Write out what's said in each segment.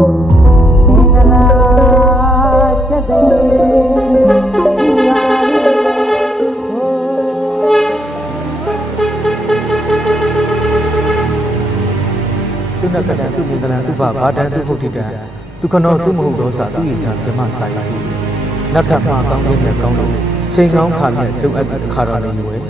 သူနကတန်သူမင်္ဂလန်သူဘာဘာတန်သူဖုတ်တိတန်သူခနောသူမဟုတ်တော့စာသူရထံပြမဆိုင်သူနက္ခမှာကောင်းတဲ့မြတ်ကောင်းလို့ချိန်ကောင်းခါမြတ်ကျုပ်အပ်တဲ့အခါတော်လေးရွယ်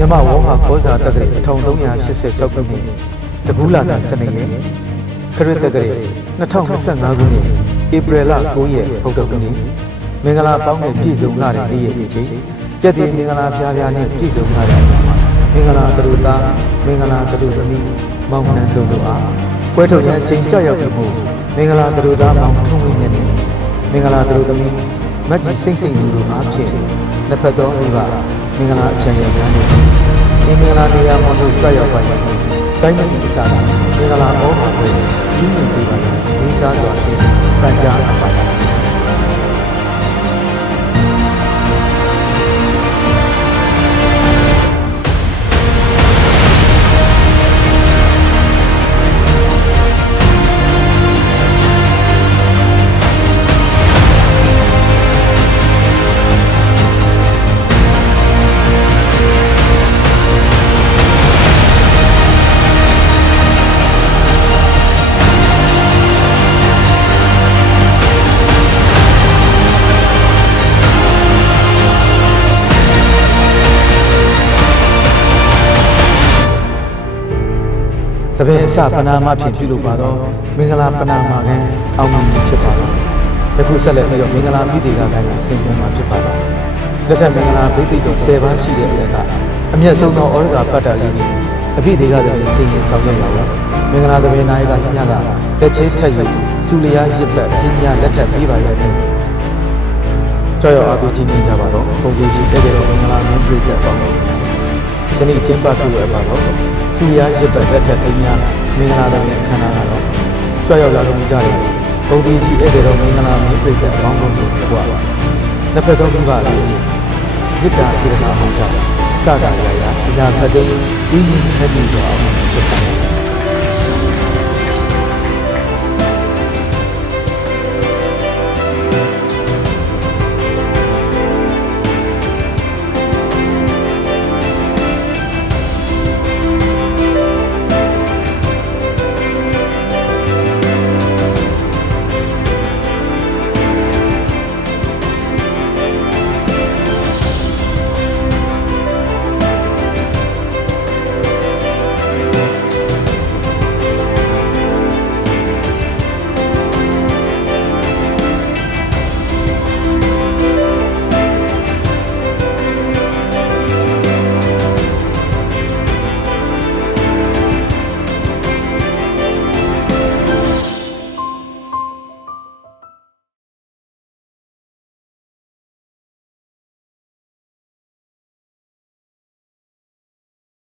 မြမဝေါဟာခောဇာတက္ကရာ1386ခုနှစ်တကူးလာစာ12ရက်ခရစ်တက္ကရာ2025ခုနှစ်ဧပြီလ9ရက်ဗုဒ္ဓဂုနေ့မင်္ဂလာပေါင်းနဲ့ပြည့်စုံလာတဲ့နေ့ရက်ဒီချိန်ကျက်တည်မင်္ဂလာဖျားဖျားနဲ့ပြည့်စုံလာတဲ့အခါမှာမင်္ဂလာတရုသားမင်္ဂလာတရုသမီးမောင်နှံစုံတို့အားပွဲထုတ်ရန်ချိန်ကြောက်ရောက်ပြီးမို့မင်္ဂလာတရုသားမောင်ထုံးဝင်းမြတ်နဲ့မင်္ဂလာတရုသမီးမတ်ကြီးစိမ့်စိမ့်တို့အားဖြင့်နှစ်ဖက်သောမိဘမင်္ဂလာအချမ်းရံများနဲ့ဒီမင်္ဂလာနေရာမှာတို့ကြွရောက်ပါရန်တိုင်းပြည်အစားမင်္ဂလာဘောမှာပဲကျူးလွန်ပေးပါရန်လေးစားစွာဖြင့်ပန်ကြားအပ်ပါရန်တပည့်အစပနာမဖြင့်ပြုလုပ်ပါတော့မင်္ဂလာပနာမကံအောင်မြင်ဖြစ်ပါတော့ယခုဆက်လက်ပြီးတော့မင်္ဂလာပိဋိကကံကိုဆင်ခြင်မှာဖြစ်ပါတော့လက်ထက်မင်္ဂလာပိဋိတော်10ပါးရှိတဲ့အတွက်ကအမျက်ဆုံးသောဩရကပတ္တလေးကြီးအပိဋိကတည်းကဆင်ခြင်ဆောင်ရွက်ပါတော့မင်္ဂလာတပည့်နာယကကြီးများကလက်ချင်းထက်ယူစူလျာရစ်ပတ်ထင်းများလက်ထက်ပေးပါရတဲ့ကြောက်ရွံ့အားပေးခြင်းကြပါတော့ပုံပြရှိတဲ့တော်မင်္ဂလာမင်းပြည့်တဲ့ပေါင်းတော်ယနေ့ကျင်းပပြုရပါတော့စူရရစ်ပတ်လက်ထက်ထိမ်းများမင်္ဂလာတော်ရဲ့အခမ်းအနားကတော့ကြွရောက်လာလို့ကြတယ်ဘုံဒီရှိဧည့်သည်တော်မင်္ဂလာမင်းပြည့်တဲ့ပေါင်းတော်ကိုကြွားနှစ်ဖက်သောမိဘတွေမေတ္တာစေတနာအောင်ကြောင့်အစကားရရာအရာခတ်တဲ့ဤချမ်းမြေ့တော်အောင်ဖြစ်ပါတယ်